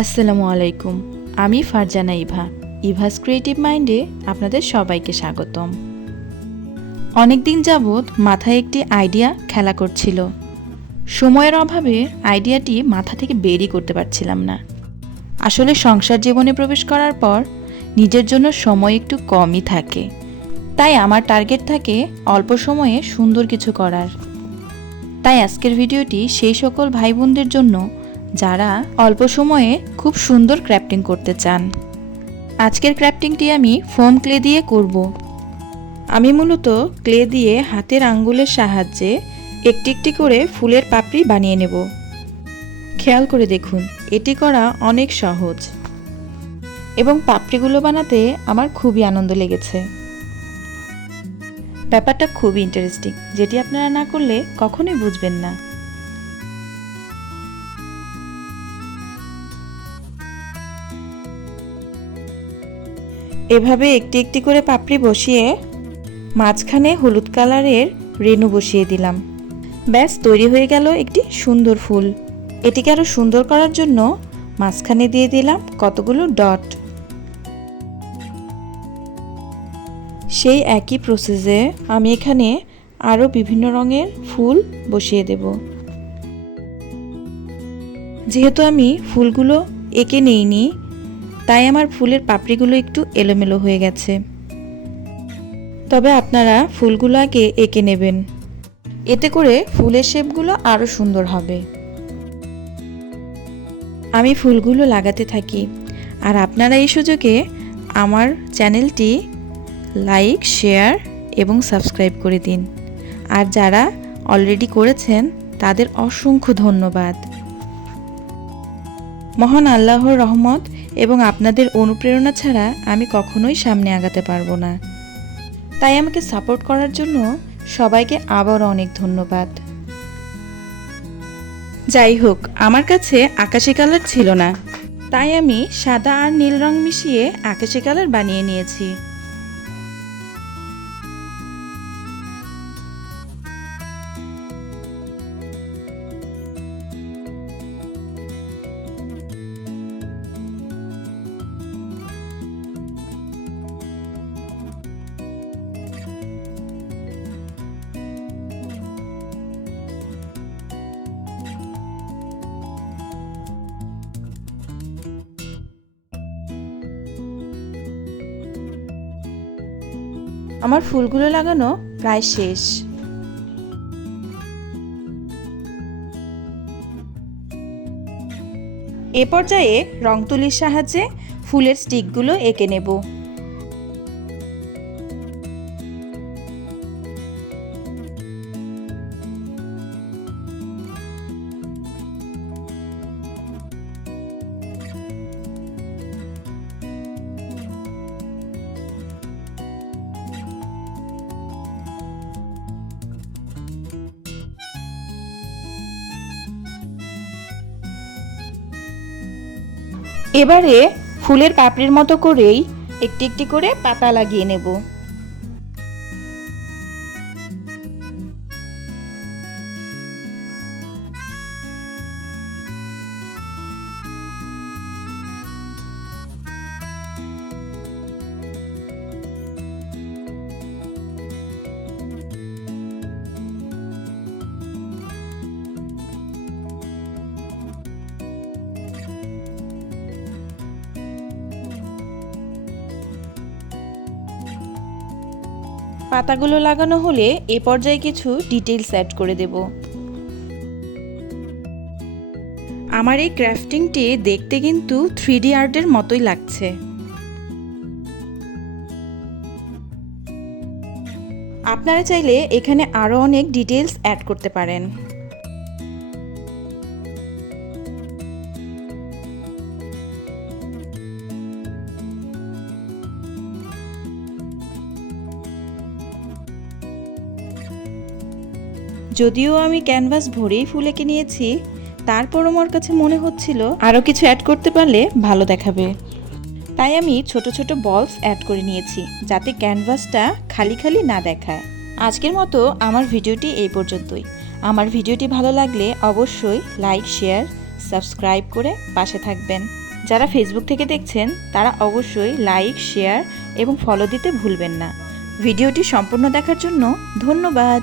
আসসালামু আলাইকুম, আমি ফারজানা ইভা, ইভাস ক্রিয়েটিভ মাইন্ডে আপনাদের সবাইকে স্বাগতম। অনেক দিন যাবৎ মাথায় একটি আইডিয়া খেলা করছিল। সময়ের অভাবে আইডিয়াটি মাথা থেকে বেরই করতে পারছিলাম না। আসলে সংসার জীবনে প্রবেশ করার পর নিজের জন্য সময় একটু কমই থাকে। তাই আমার টার্গেট থাকে অল্প সময়ে সুন্দর কিছু করার। তাই আজকের ভিডিওটি সেই সকল ভাই বোনদের জন্য যারা অল্প সময়ে খুব সুন্দর ক্র্যাফটিং করতে চান। আজকের ক্র্যাফটিংটি আমি ফোম ক্লে দিয়ে করব। আমি মূলত ক্লে দিয়ে হাতের আঙ্গুলের সাহায্যে একটি একটি করে ফুলের পাপড়ি বানিয়ে নেব। খেয়াল করে দেখুন, এটি করা অনেক সহজ। এবং পাপড়িগুলো বানাতে আমার খুবই আনন্দ লেগেছে। ব্যাপারটা খুবই ইন্টারেস্টিং যেটি আপনারা না করলে কখনোই বুঝবেন না। এভাবে একটি একটি করে পাপড়ি বসিয়ে মাঝখানে হলুদ কালারের রেনু বসিয়ে দিলাম। ব্যাস, তৈরি হয়ে গেল একটি সুন্দর ফুল। এটিকে আরও সুন্দর করার জন্য মাঝখানে দিয়ে দিলাম কতগুলো ডট। সেই একই প্রসেসে আমি এখানে আরও বিভিন্ন রঙের ফুল বসিয়ে দেব। যেহেতু আমি ফুলগুলো এঁকে নেইনি তাই আমার ফুলের পাপড়িগুলো একটু এলোমেলো হয়ে গেছে। তবে আপনারা ফুলগুলো আগে এঁকে নেবেন। এতে করে ফুলের শেপগুলো আরও সুন্দর হবে। আমি ফুলগুলো লাগাতে থাকি। আর আপনারা এই সুযোগে আমার চ্যানেলটি লাইক, শেয়ার এবং সাবস্ক্রাইব করে দিন। আর যারা অলরেডি করেছেন, তাদের অসংখ্য ধন্যবাদ। মহান আল্লাহর রহমত এবং আপনাদের অনুপ্রেরণা ছাড়া আমি কখনোই সামনে আগাতে পারব না। তাই আমাকে সাপোর্ট করার জন্য সবাইকে আবার অনেক ধন্যবাদ। যাই হোক, আমার কাছে আকাশি কালার ছিল না। তাই আমি সাদা আর নীল রং মিশিয়ে আকাশি কালার বানিয়ে নিয়েছি। আমার ফুলগুলো লাগানো প্রায় শেষ। এ পর্যায়ে রং তুলির সাহায্যে ফুলের স্টিকগুলো এঁকে নেব। এবারে ফুলের পাপড়ির মতো করেই একটি একটি করে পাতা লাগিয়ে নেব। পাতাগুলো লাগানো হলে এ পর্যায়ে কিছু ডিটেলস অ্যাড করে দেব। আমার এই ক্রাফটিংটি দেখতে কিন্তু থ্রি আর্টের মতোই লাগছে। আপনারা চাইলে এখানে আরও অনেক ডিটেলস অ্যাড করতে পারেন। যদিও আমি ক্যানভাস ভরেই ফুল এঁকে নিয়েছি, তারপরও আমার কাছে মনে হচ্ছিল আরও কিছু অ্যাড করতে পারলে ভালো দেখাবে। তাই আমি ছোট ছোট বলস অ্যাড করে নিয়েছি, যাতে ক্যানভাসটা খালি খালি না দেখায়। আজকের মতো আমার ভিডিওটি এই পর্যন্তই। আমার ভিডিওটি ভালো লাগলে অবশ্যই লাইক শেয়ার সাবস্ক্রাইব করে পাশে থাকবেন। যারা ফেসবুক থেকে দেখছেন, তারা অবশ্যই লাইক শেয়ার এবং ফলো দিতে ভুলবেন না। ভিডিওটি সম্পূর্ণ দেখার জন্য ধন্যবাদ।